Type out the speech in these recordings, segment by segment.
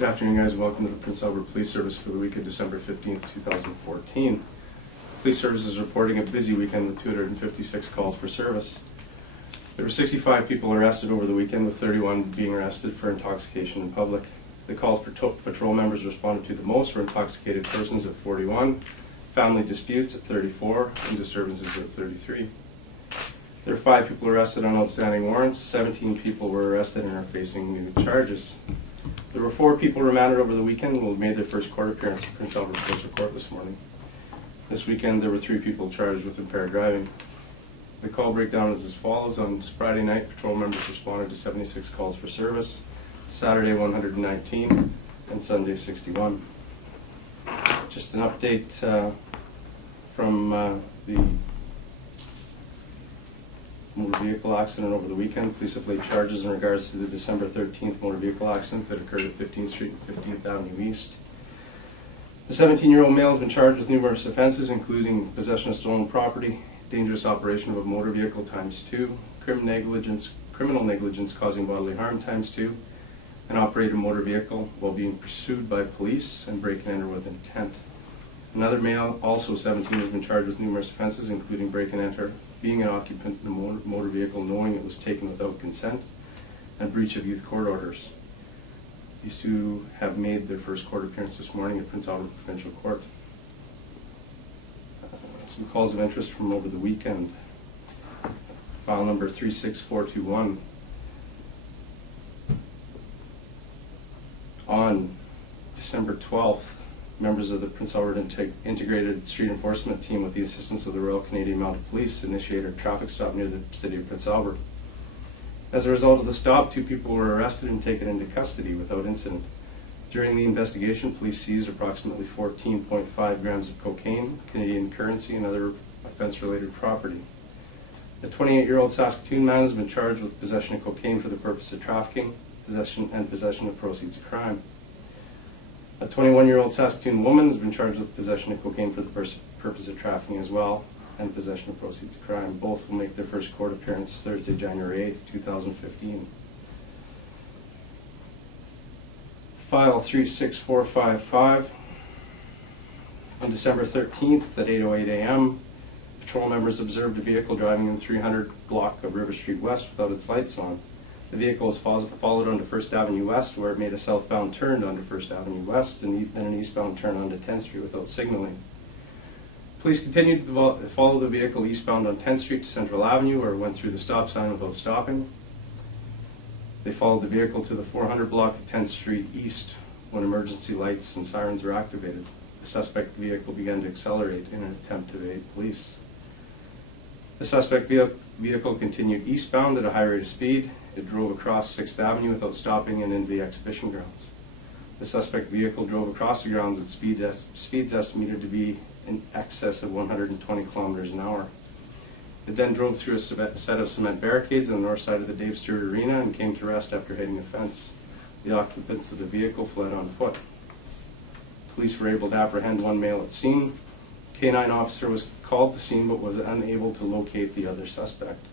Good afternoon, guys. Welcome to the Prince Albert Police Service for the week of December 15th, 2014. Police Service is reporting a busy weekend with 256 calls for service. There were 65 people arrested over the weekend, with 31 being arrested for intoxication in public. The calls patrol members responded to the most were intoxicated persons at 41, family disputes at 34, and disturbances at 33. There were 5 people arrested on outstanding warrants. 17 people were arrested and are facing new charges. There were 4 people remanded over the weekend who made their first court appearance at Prince Albert Provincial Court this morning. This weekend there were 3 people charged with impaired driving. The call breakdown is as follows. On Friday night, patrol members responded to 76 calls for service, Saturday 119, and Sunday 61. Just an update from the motor vehicle accident over the weekend. Police have laid charges in regards to the December 13th motor vehicle accident that occurred at 15th Street and 15th Avenue East. The 17-year-old male has been charged with numerous offenses, including possession of stolen property, dangerous operation of a motor vehicle ×2, criminal negligence causing bodily harm ×2, and operated a motor vehicle while being pursued by police, and break and enter with intent. Another male, also 17, has been charged with numerous offenses, including break and enter, being an occupant in a motor vehicle knowing it was taken without consent, and breach of youth court orders. These 2 have made their first court appearance this morning at Prince Albert Provincial Court. Some calls of interest from over the weekend. File number 36421. On December 12th, members of the Prince Albert Integrated Street Enforcement Team, with the assistance of the Royal Canadian Mounted Police, initiated a traffic stop near the city of Prince Albert. As a result of the stop, 2 people were arrested and taken into custody without incident. During the investigation, police seized approximately 14.5 grams of cocaine, Canadian currency, and other offense-related property. The 28-year-old Saskatoon man has been charged with possession of cocaine for the purpose of trafficking, possession of proceeds of crime. A 21-year-old Saskatoon woman has been charged with possession of cocaine for the purpose of trafficking as well, and possession of proceeds of crime. Both will make their first court appearance Thursday, January 8th, 2015. File 36455. On December 13th at 8:08 a.m., patrol members observed a vehicle driving in the 300 block of River Street West without its lights on. The vehicle was followed onto 1st Avenue West, where it made a southbound turn onto 1st Avenue West and an eastbound turn onto 10th Street without signaling. Police continued to follow the vehicle eastbound on 10th Street to Central Avenue, where it went through the stop sign without stopping. They followed the vehicle to the 400 block of 10th Street East when emergency lights and sirens were activated. The suspect vehicle began to accelerate in an attempt to evade police. The suspect vehicle continued eastbound at a high rate of speed. It drove across 6th Avenue without stopping and into the exhibition grounds. The suspect vehicle drove across the grounds at speeds estimated to be in excess of 120 kilometers an hour. It then drove through a set of cement barricades on the north side of the Dave Stewart Arena and came to rest after hitting a fence. The occupants of the vehicle fled on foot. Police were able to apprehend 1 male at scene. A K-9 officer was called to scene but was unable to locate the other suspect.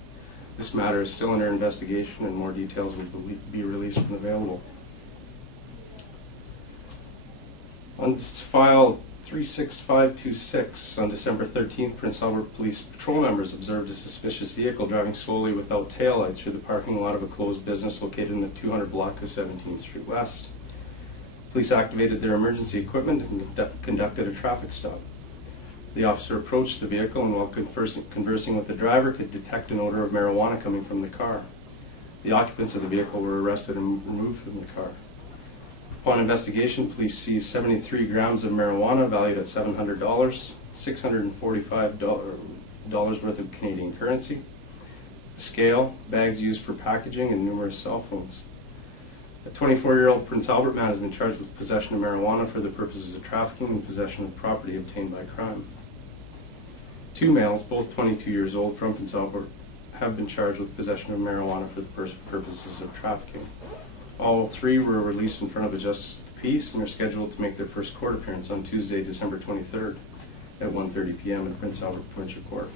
This matter is still under investigation, and more details will be released when available. On file 36526, on December 13th, Prince Albert Police patrol members observed a suspicious vehicle driving slowly without taillights through the parking lot of a closed business located in the 200 block of 17th Street West. Police activated their emergency equipment and conducted a traffic stop. The officer approached the vehicle and, while conversing with the driver, could detect an odor of marijuana coming from the car. The occupants of the vehicle were arrested and removed from the car. Upon investigation, police seized 73 grams of marijuana valued at $700, $645 worth of Canadian currency, a scale, bags used for packaging, and numerous cell phones. A 24-year-old Prince Albert man has been charged with possession of marijuana for the purposes of trafficking and possession of property obtained by crime. 2 males, both 22 years old, from Prince Albert, have been charged with possession of marijuana for the purposes of trafficking. All 3 were released in front of a justice of the peace and are scheduled to make their first court appearance on Tuesday, December 23rd at 1:30 p.m. at Prince Albert Provincial Court.